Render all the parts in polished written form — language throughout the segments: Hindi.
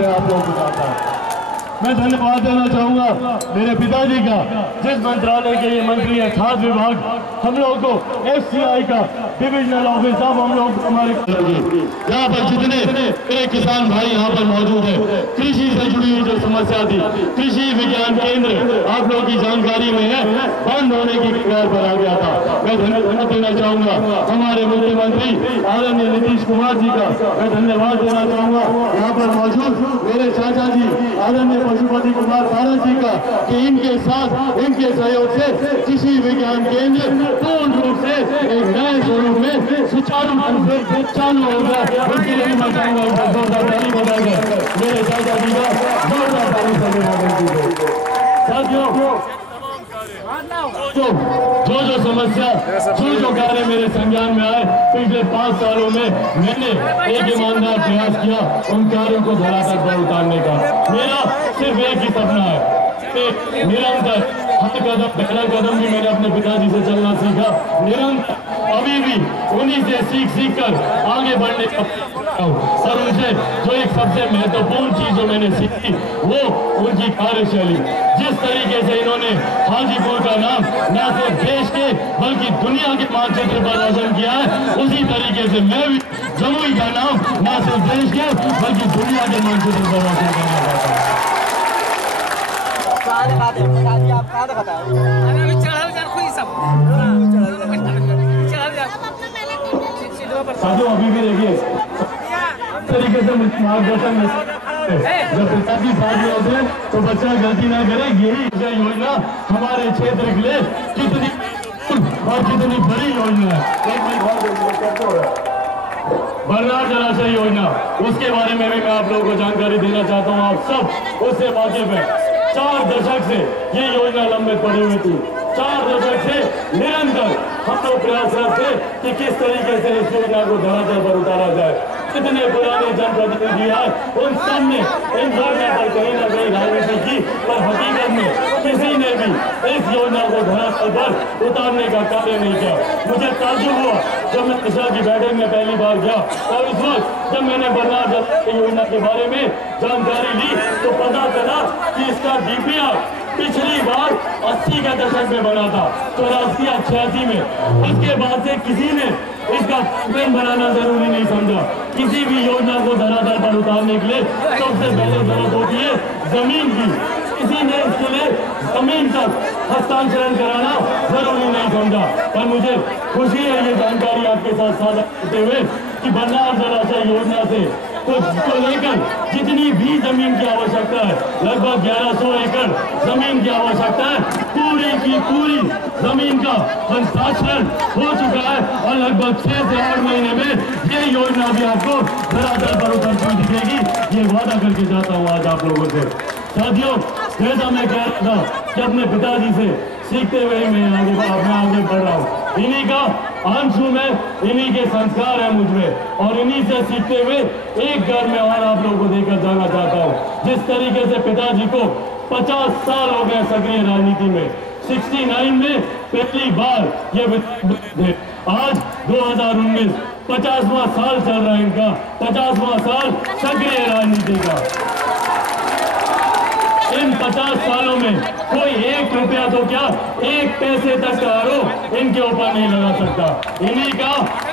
मैं आप लोगों को बताता हूँ। मैं धन्यवाद देना चाहूँगा मेरे पिताजी का, जिस मंत्रालय के ये मंत्री है, खाद्य विभाग, हम लोगों को FCI का डिविजनल ऑफिस, सब हम लोग हमारे यहाँ पर जितने मेरे किसान भाई यहाँ पर मौजूद है, कृषि से जुड़ी हुई जो समस्या थी, कृषि विज्ञान केंद्र आप लोगों की जानकारी में है, बंद होने की कगार पर आ गया था। मैं धन्यवाद देना चाहूँगा हमारे मुख्यमंत्री आदरणीय नीतीश कुमार जी का, मैं धन्यवाद देना चाहूँगा यहाँ पर मौजूद मेरे चाचा जी आदरणीय पशुपति कुमार भारत जी का, कि इनके साथ इनके सहयोग से कृषि विज्ञान केंद्र पूर्ण रूप से एक नए स्वरूप में सुचारू ढंग से चालू होगा। उसके लिए मैं चाहूंगा जोरदार ताली बजाकर मेरे चाचा जी का जोरदार ताली से साथियों, जो समस्या जो कार्य मेरे संज्ञान में आए पिछले 5 सालों में, मैंने एक ईमानदार प्रयास किया उन कार्यों को धरातल पर उतारने का। मेरा सिर्फ एक ही सपना है, निरंतर हर कदम, पहला कदम भी मैंने अपने पिताजी से चलना सीखा, निरंतर अभी भी उन्हीं से सीख कर आगे बढ़ने का और उनसे जो एक सबसे महत्वपूर्ण चीज जो मैंने सीखी वो उनकी कार्यशैली। जिस तरीके से इन्होंने हाजीपुर का नाम न सिर्फ देश के बल्कि दुनिया के मानचित्र पर रोशन किया है, उसी तरीके से मैं भी जमुई का नाम न सिर्फ देश के बल्कि दुनिया के मानचित्र पर रोशन करना चाहता हूँ। साथियों, अभी भी देखिए तरीके से मार्गदर्शन जब पिताजी साथ में होते हैं तो बच्चा गलती ना करे। यही योजना हमारे क्षेत्र के लिए कितनी और कितनी बड़ी योजना है। बरनार जलाशय योजना, उसके बारे में भी मैं आप लोगों को जानकारी देना चाहता हूँ। आप सब उससे वाकिफ है। 4 दशक से ये योजना लंबित पड़ी हुई थी। 4 दशक से निरंतर हम लोग प्रयासरत थे कि किस तरीके से इस योजना को धरातल पर उतारा जाए। कितने पुराने जनप्रतिनिधि आए, उन सब ने इन योजना पर कहीं ना कहीं राजनीति की, पर हकीकत में किसी ने भी इस योजना को धरातल पर उतारने का कार्य नहीं किया। मुझे ताज्जुब हुआ जब मैं दिशा की बैठक में पहली बार गया और इस वक्त जब मैंने बरनार जलाशय योजना के बारे में जानकारी ली तो पता चला कि इसका DPR पिछली बार 80 के दशक में बना था, 84 या 86 में। उसके बाद से किसी ने इसका प्लान बनाना जरूरी नहीं समझा। किसी भी योजना को धरातल पर उतारने के लिए सबसे पहले जरूरत होती है जमीन की। किसी ने इसके लिए जमीन तक हस्तांतरण कराना जरूरी नहीं समझा। पर मुझे खुशी है ये जानकारी आपके साथ साझा करते हुए कि बरनार जलाशय योजना से को लेकर जितनी भी जमीन की आवश्यकता है, लगभग 1100 एकड़ जमीन की आवश्यकता है, पूरी की पूरी जमीन का हस्तांतरण हो चुका है और लगभग 6 से 8 महीने में ये योजना भी आपको धरातल पर उतरती दिखेगी। ये वादा करके जाता हूँ आज आप लोगों से। साथियों, जैसा मैं कह रहा था कि अपने पिताजी से सीखते हुए मैं आगे बढ़ रहा हूँ। इन्हीं का अंश हूं मैं, इन्हीं के संस्कार है मुझ में और इन्हीं से सीखते हुए एक घर में और आप लोगों को देकर जाना चाहता हूँ। जिस तरीके से पिताजी को 50 साल हो गए सक्रिय राजनीति में, 69 में पहली बार ये थे, आज 2019 50वां साल चल रहा है इनका, 50वां साल सक्रिय राजनीति का। इन 50 सालों में कोई 1 रुपया तो क्या 1 पैसे तक का आरोप इनके ऊपर नहीं लगा सकता। इन्हीं का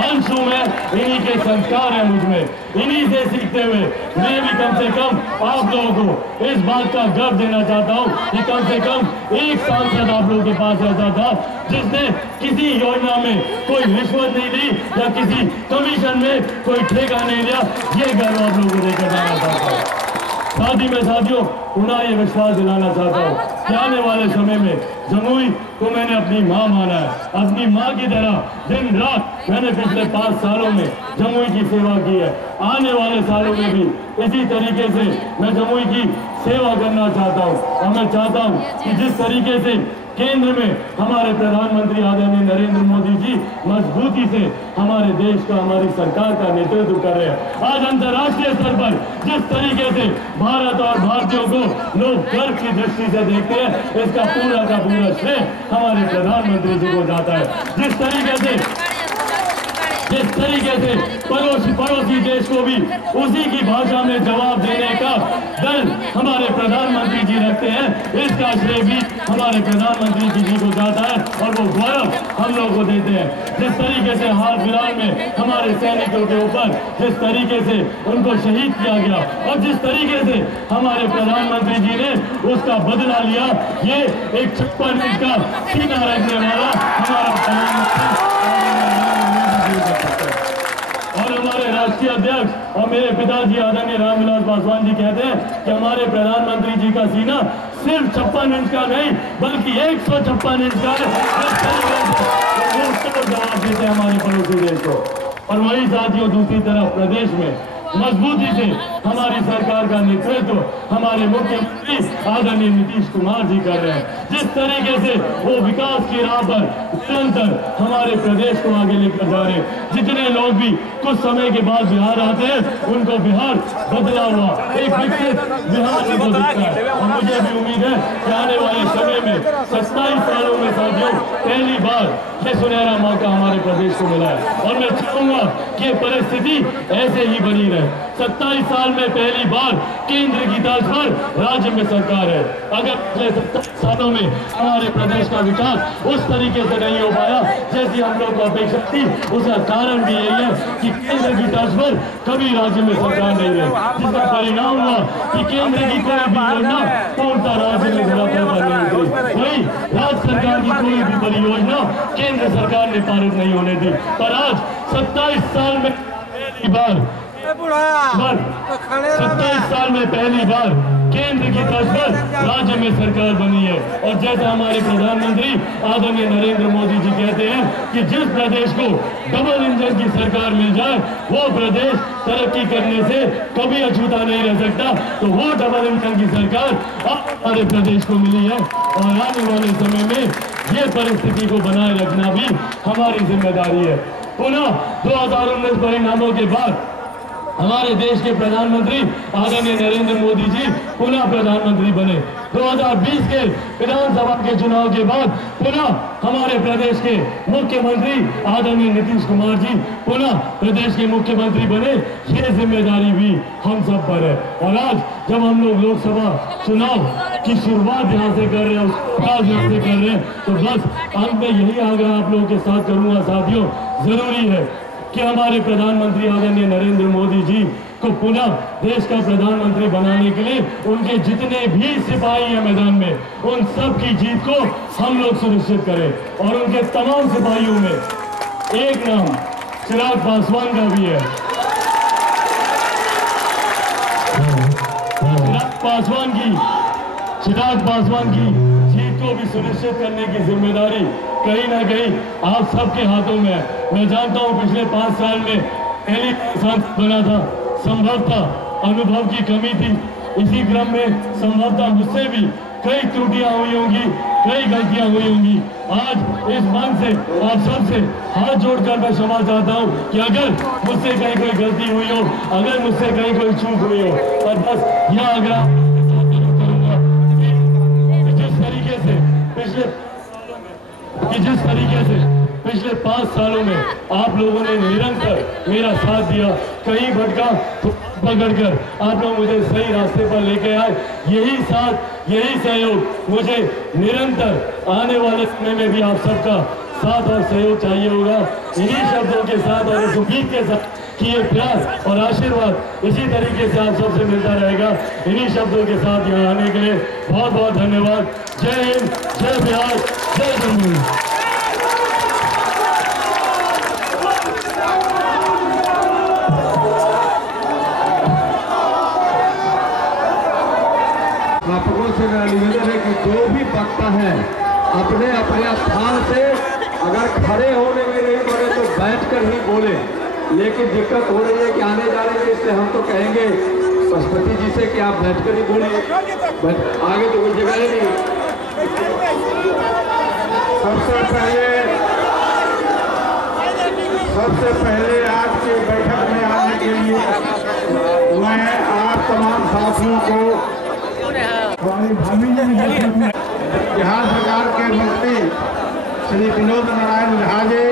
अंश हूं मैं, इन्हीं के संस्कार है मुझ में। इन्हीं से सीखते हुए मैं भी कम से कम आप लोगों को इस बात का गर्व देना चाहता हूं कि कम से कम एक सांसद आप लोगों के पास ऐसा था जिसने किसी योजना में कोई रिश्वत नहीं ली या किसी कमीशन में कोई ठेका नहीं लिया। ये गर्व आप लोगों को देकर जाना चाहता हूँ। साथ ही में साथियों, पुनः ये विश्वास दिलाना चाहता हूँ कि आने वाले समय में जमुई को मैंने अपनी माँ माना है। अपनी माँ की तरह दिन रात मैंने पिछले 5 सालों में जमुई की सेवा की है। आने वाले सालों में भी इसी तरीके से मैं जमुई की सेवा करना चाहता हूँ और मैं चाहता हूँ कि जिस तरीके से केंद्र में हमारे प्रधानमंत्री आदरणीय नरेंद्र मोदी जी मजबूती से हमारे देश का, हमारी सरकार का नेतृत्व कर रहे हैं, आज अंतर्राष्ट्रीय स्तर पर जिस तरीके से भारत और भारतीयों को लोग गर्व की दृष्टि से देखते हैं, इसका पूरा का पूरा श्रेय हमारे प्रधानमंत्री जी को जाता है। जिस तरीके से पड़ोसी देश को भी उसी की भाषा में जवाब देने का हमारे प्रधानमंत्री जी रखते हैं, इसका श्रेय भी हमारे प्रधानमंत्री जी को जाता है और वो गौरव हम लोग को देते हैं। जिस तरीके से हाल फिलहाल में हमारे सैनिकों के ऊपर जिस तरीके से उनको शहीद किया गया और जिस तरीके से हमारे प्रधानमंत्री जी ने उसका बदला लिया, ये एक 56 इंच का सीना रखने वाला हमारा प्रधानमंत्री और हमारे राष्ट्रीय अध्यक्ष और मेरे पिताजी आदरणीय रामविलास पासवान जी कहते हैं कि हमारे प्रधानमंत्री जी का सीना सिर्फ 56 इंच का नहीं बल्कि 156 इंच का है। वो जवाब देते हैं हमारे पड़ोसी देश को। और वही साथियों दूसरी तरफ प्रदेश में मजबूती से हमारी सरकार का नेतृत्व हमारे मुख्यमंत्री आदरणीय नीतीश कुमार जी कर रहे हैं। जिस तरीके से वो विकास की राह पर निरंतर हमारे प्रदेश को आगे लेकर जा रहे हैं। जितने लोग भी कुछ समय के बाद बिहार आते हैं उनको बिहार बदला हुआ एक विकसित बिहार उनको दिखता है। और मुझे भी उम्मीद है कि आने वाले समय में 27 सालों में साथियों पहली बार ये सुनहरा मौका हमारे प्रदेश को मिला है और मैं चाहूंगा कि परिस्थिति ऐसे ही बनी रहे। 27 साल में पहली बार केंद्र की तर्ज पर राज्य में सरकार है। अगर पिछले 27 सालों में हमारे प्रदेश का विकास उस तरीके से नहीं हो पाया जैसी हम लोग को अपेक्षा थी, उसका कारण भी यही है कि केंद्र की तर्ज पर कभी राज्य में सरकार नहीं रही, जिसका परिणाम हुआ कि केंद्र की कोई भी योजना पूर्णतः राज्य में धरातल पर नहीं उतरी। वही राज्य सरकार की कोई भी परियोजना केंद्र सरकार ने पारित नहीं होने दी। पर आज 27 साल में पहली बार 27 साल में पहली बार केंद्र की तर्ज पर राज्य में सरकार बनी है। और जैसा हमारे प्रधानमंत्री आदरणीय नरेंद्र मोदी जी कहते हैं कि जिस प्रदेश को डबल इंजन की सरकार मिल जाए वो प्रदेश तरक्की करने से कभी अछूता नहीं रह सकता। तो वो डबल इंजन की सरकार अब हमारे प्रदेश को मिली है और आने वाले समय में ये परिस्थिति को बनाए रखना भी हमारी जिम्मेदारी है। पुनः 2019 परिणामों के बाद हमारे देश के प्रधानमंत्री आदरणीय नरेंद्र मोदी जी पुनः प्रधानमंत्री बने। 2020 के विधानसभा के चुनाव के बाद पुनः हमारे प्रदेश के मुख्यमंत्री आदरणीय नीतीश कुमार जी पुनः प्रदेश के मुख्यमंत्री बने। ये जिम्मेदारी भी हम सब पर है। और आज जब हम लोग लोकसभा चुनाव की शुरुआत यहाँ से कर रहे हैं, आगाज यहाँ से कर रहे हैं, तो बस अंत में यही आग्रह आप लोगों के साथ करूंगा साथियों, जरूरी है कि हमारे प्रधानमंत्री आदरणीय नरेंद्र मोदी जी को पुनः देश का प्रधानमंत्री बनाने के लिए उनके जितने भी सिपाही हैं मैदान में, उन सब की जीत को हम लोग सुनिश्चित करें। और उनके तमाम सिपाहियों में एक नाम चिराग पासवान का भी है। चिराग पासवान की जीत को भी सुनिश्चित करने की जिम्मेदारी कहीं ना कहीं आप सबके हाथों में है। मैं जानता हूं पिछले 5 साल में पहली सांसद बना था, संभवतः अनुभव की कमी थी। इसी क्रम में संभवतः मुझसे भी कई त्रुटियां हुई होंगी, कई गलतियां हुई होंगी। आज इस मंच से आप सबसे हाथ जोड़कर मैं क्षमा चाहता हूं कि अगर मुझसे कहीं कोई गलती हुई हो, अगर मुझसे कहीं कोई चूक हुई हो, और बस यह आग्रह जिस तरीके से पिछले 5 सालों में आप लोगों ने निरंतर मेरा साथ दिया, कहीं भटका तो पकड़कर आप लोग मुझे सही रास्ते पर लेके आए, यही साथ यही सहयोग मुझे निरंतर आने वाले समय में भी आप सबका साथ और सहयोग चाहिए होगा। इन्हीं शब्दों के साथ और इस उम्मीद के साथ कि ये प्यार और आशीर्वाद इसी तरीके से आप सबसे मिलता रहेगा, इन्हीं शब्दों के साथ यहाँ आने के लिए बहुत बहुत धन्यवाद। जय हिंद, जय बिहार, जय जम्मू। से मेरा निवेदन है कि जो भी वक्ता है अपने अपने स्थान से अगर खड़े होने में नहीं बोले तो बैठकर ही बोले। लेकिन दिक्कत हो रही है कि आने जाने में, इसलिए हम तो कहेंगे पशुपति जी से कि आप बैठकर ही बोलिए, आगे तो कोई जगह ही नहीं। सबसे पहले आज के बैठक में आने के लिए मैं आप तमाम साथियों को हमारी भाभी जी बिहार सरकार के मंत्री श्री विनोद नारायण झा जी,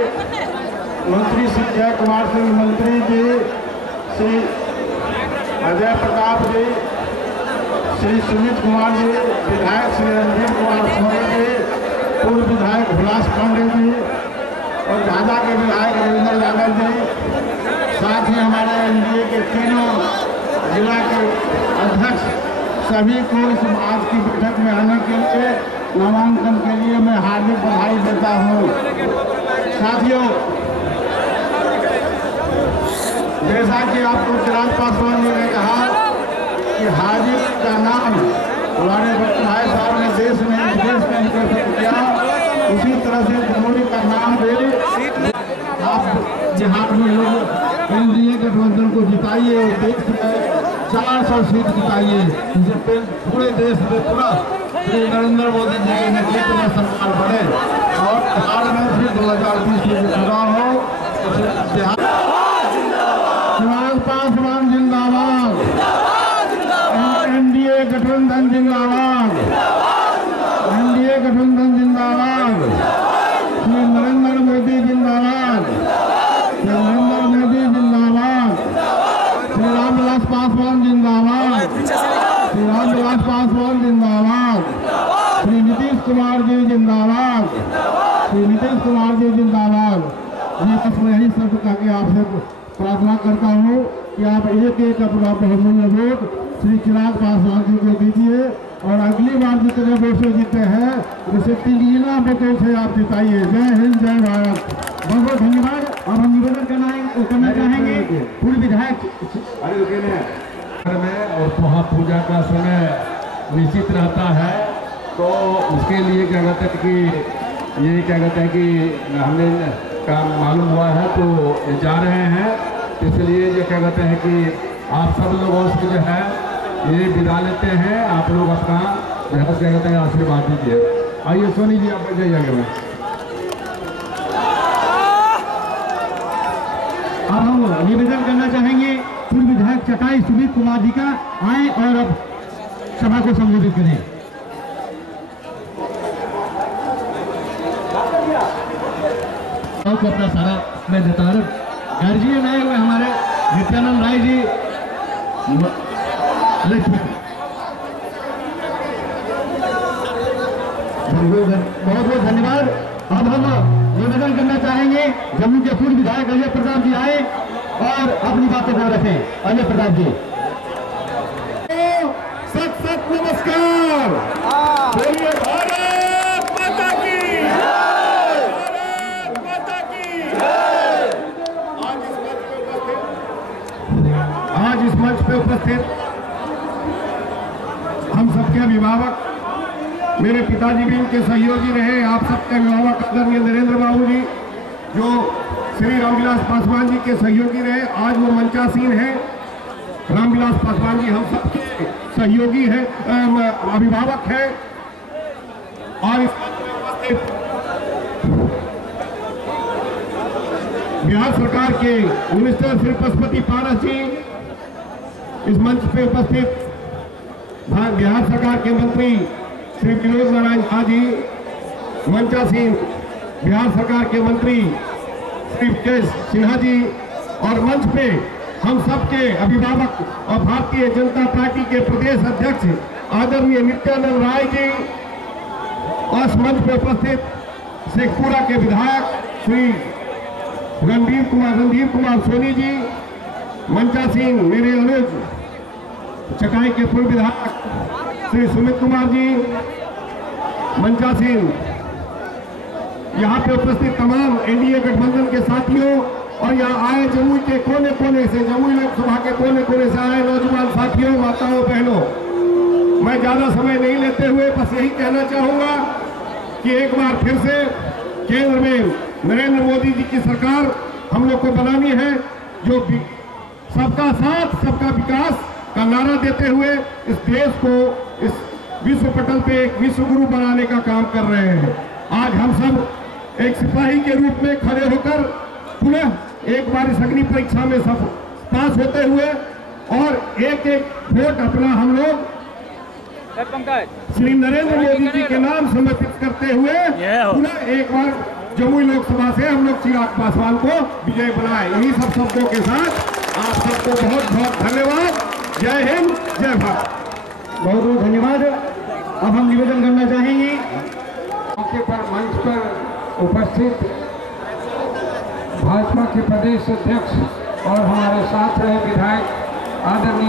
मंत्री श्री जय कुमार सिंह मंत्री जी, श्री अजय प्रताप जी, श्री सुमित कुमार जी, विधायक श्री रणवीर कुमार सोनी जी, पूर्व विधायक हुलास पांडे जी और झाझा के विधायक रविंद्र यादव जी, साथ ही हमारे एनडीए के तीनों जिला के अध्यक्ष, सभी को इस आज की बैठक में आने के लिए, नामांकन के लिए मैं हार्दिक बधाई देता हूँ। साथियों, जैसा कि आपको चिराग पासवान जी ने कहा कि हाजीपुर का नाम हमारे भाई साहब ने देश में विदेश में विकसित किया, उसी तरह से जमुई का नाम भी आप बिहार में लोग एनडीए गठबंधन को जिताइए और देश में 400 सीट जिताइए, जिससे पूरे देश में पूरा श्री नरेंद्र मोदी जी के नेतृत्व में सरकार बने और बिहार में फिर 2020 में चुनाव हो। चिराग पासवान जिंदाबाद, एनडीए गठबंधन जिंदाबाद, एनडीए गठबंधन जिंदाबाद, श्री नरेंद्र मोदी जिंदाबाद, श्री नरेंद्र मोदी जिंदाबाद, श्री रामविलास पासवान जिंदाबाद, श्री रामविलास पासवान जिंदाबाद, श्री नीतीश कुमार जी जिंदाबाद, श्री नीतीश कुमार जी जिंदाबाद। मैं इसमें यही शब्द कह के आपसे प्रार्थना करता हूँ कि आप एक एक अपना बहुमूल्य वोट श्री चिराग पासवान जी को दीजिए और अगली बार जितने वोट से जीते हैं उसे 3 वोटों से आप जिताइए। जय हिंद, जय भारत। बहुत बहुत धन्यवाद। अब हम निवेदन करना चाहेंगे पूर्व विधायक में और वहाँ पूजा का समय निश्चित रहता है, तो उसके लिए क्या कहते हैं कि ये क्या कहते हैं कि हमने का मालूम हुआ है तो जा रहे हैं, इसलिए ये क्या कहते हैं कि आप सब लोगों से जो है ये विदा लेते हैं। आप लोग अपना जो है क्या कहते हैं आशीर्वाद दीजिए। आइए सोनी जी, आप जाइए आगे में। अब हम निवेदन करना चाहेंगे पूर्व विधायक चकाई सुमित कुमार जी का, आए और अब सभा को संबोधित करें। को अपना सारा मैं देता हूँ। गार्जियन आए हुए हमारे नित्यानंद राय जी, बहुत बहुत धन्यवाद। अब हम निवेदन करना चाहेंगे जम्मू के पूर्व विधायक अजय प्रताप जी आए और अपनी बातों को रखें। अजय प्रताप जी, सत सत नमस्कार। बोलिए भारत माता की, भारत माता की। आज इस मंच पे उपस्थित हम सबके अभिभावक, मेरे पिताजी भी इनके सहयोगी रहे, आप सबके अभिभावक आदरणीय नरेंद्र बाबू जी जो श्री रामविलास पासवान जी के सहयोगी रहे, आज वो मंचासीन हैं। रामविलास पासवान जी हम सबके सहयोगी हैं, अभिभावक हैं। और बिहार सरकार के मिनिस्टर श्री पशुपति पारस जी इस मंच पे उपस्थित, बिहार सरकार के मंत्री श्री विनोद नारायण झा जी मंचासीन, बिहार सरकार के मंत्री श्री विजय सिन्हा जी, और मंच पे हम सबके अभिभावक और भारतीय जनता पार्टी के प्रदेश अध्यक्ष आदरणीय नित्यानंद राय जी, और इस मंच पे उपस्थित शेखपुरा के विधायक श्री रणधीर कुमार सोनी जी, मंचासीन मेरे अनुज चकाई के पूर्व विधायक श्री सुमित कुमार जी, मंचासीन यहाँ पे उपस्थित तमाम एनडीए गठबंधन के साथियों और यहाँ आए जमुई के कोने कोने से, जमुई लोकसभा के कोने कोने से आए नौजवान साथियों, माताओं, बहनों, मैं ज्यादा समय नहीं लेते हुए बस यही कहना चाहूंगा कि एक बार फिर से केंद्र में नरेंद्र मोदी जी की सरकार हम लोग को बनानी है, जो सबका साथ सबका विकास का नारा देते हुए इस देश को इस विश्व पटल पे एक विश्व गुरु बनाने का काम कर रहे हैं। आज हम सब एक सिपाही के रूप में खड़े होकर पुनः एक बार इस अग्नि परीक्षा में सब पास होते हुए और एक एक वोट अपना हम लोग श्री नरेंद्र मोदी जी के नाम समर्पित करते हुए पुनः एक बार जमुई लोकसभा से हम लोग चिराग पासवान को विजय बनाए। इन्हीं सब शब्दों के साथ आप सबको बहुत बहुत धन्यवाद। जय हिंद, जय भारत। बहुत बहुत धन्यवाद। अब हम निवेदन करना चाहेंगे मौके पर मंच पर उपस्थित भाजपा के प्रदेश अध्यक्ष और हमारे साथ रहे विधायक आदरणीय